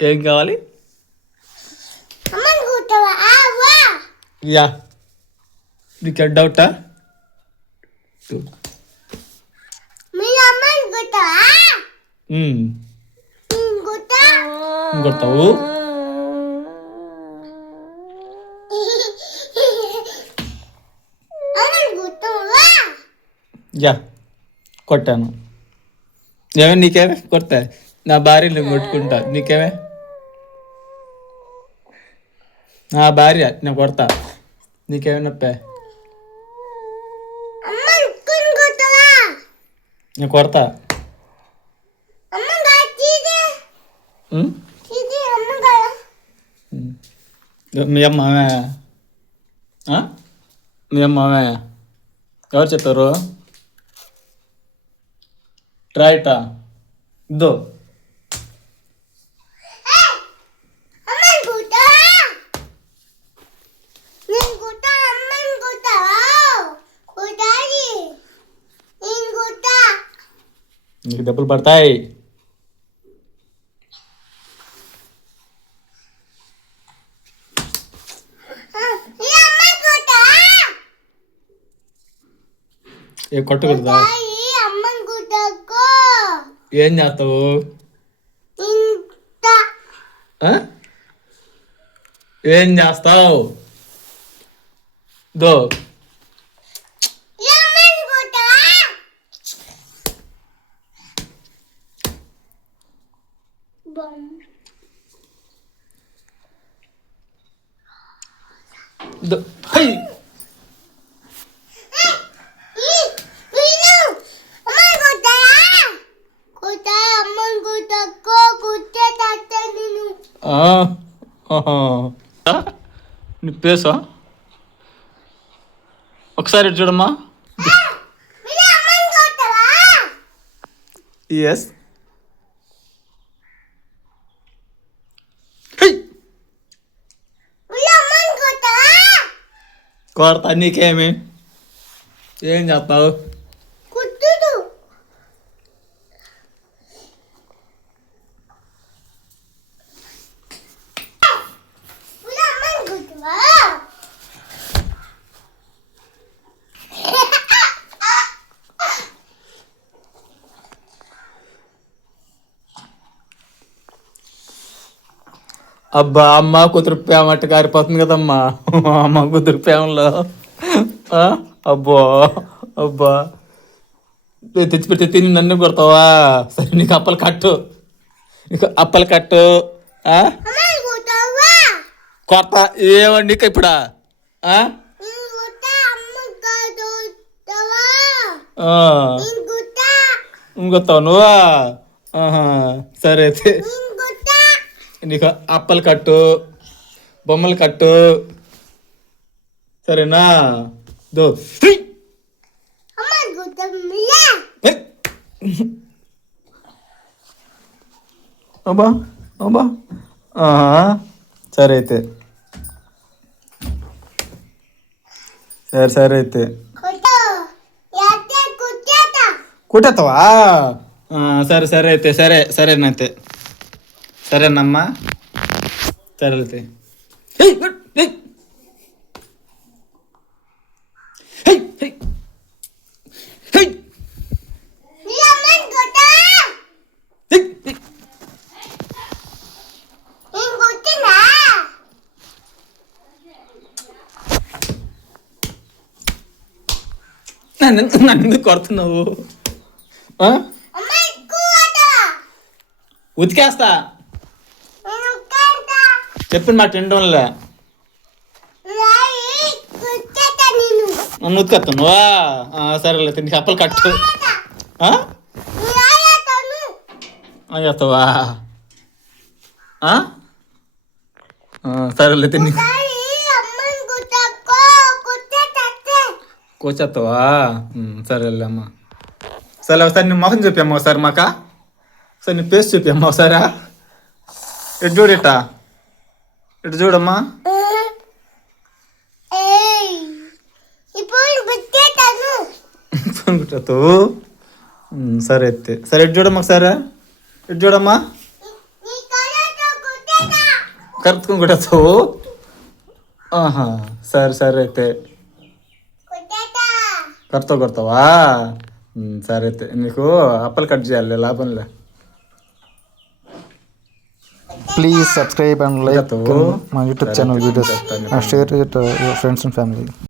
ఏం కావాలి? యా, నీకు డౌటా? కొడతావు? యా, కొట్టాను. ఏమే నీకేమే కొడతా? నా భార్య నేను కొట్టుకుంటా. నీకేమే? నా భార్య నేను కొడతా. నీకేమే నొప్పా? నేను కొడతా. మీ అమ్మ మీ అమ్మ ఎవరు చెప్పారు? రైటా? ఇద్దో నీకు దెబ్బలు పడతాయి. ఏ కొట్టకూడదా? ఏం చేస్తావు? ఏం చేస్తావు? దో హై నీ పేసా? ఒకసారి చూడమ్మా. ఎస్. కొడతా. నీకేమి? ఏం చేస్తావు? అబ్బా, అమ్మ కూతురు ప్రేమ అట్ట కారిపోతుంది కదమ్మా. అమ్మ కూతురు ప్రేమలో. అబ్బా అబ్బా, తెచ్చిపెట్టి తిని నన్ను కొడతావా? సరే, నీకు అప్పలు కట్టు. నీకు అప్పలు కట్టు. కొత్త ఏమండి నీకు ఇప్పుడా? ఇంకొస్తావు నువ్వా? సరే అయితే నీకు అప్పలు కట్టు, బొమ్మలు కట్టు. సరేనా? దో అబ్బా అబ్బా. సరే అయితే, సరే అయితే కుట్టేస్తావా? సరే అయితే, సరేనైతే. సరేనమ్మా, సరే అయితే. నన్ను ఎందుకు కొడుతున్నావు? ఉతికేస్తా. చెప్పిన మాట తినడంలే. నన్ను ఉతికేస్తున్నావా? సరేలే, నీకు అప్పలు కట్టు. చేస్తావా? సరేలే, తిని కూర్చేస్తావా? సరేలే అమ్మా. సరే, ఒకసారి నీ మొహం చూపమ్మా ఒకసారి మాక. ఒకసారి నీ పేస్ట్ చూపమ్మా ఒకసారా. ఇటు చూడటా, ఇటు చూడమ్మా. కుట్టేస్తావు? సరే అయితే, సరే ఇటు చూడమ్మా ఒకసారి. ఇటు చూడమ్మా. కరెక్ట్గా కొట్టేస్తావు. ఆహా, సరే సరే అయితే కొడతావా? సరే అయితే నీకు అప్పలు కట్ చేయాలి, లాభంలే. Please subscribe and like my YouTube channel videos and share it to your friends and family.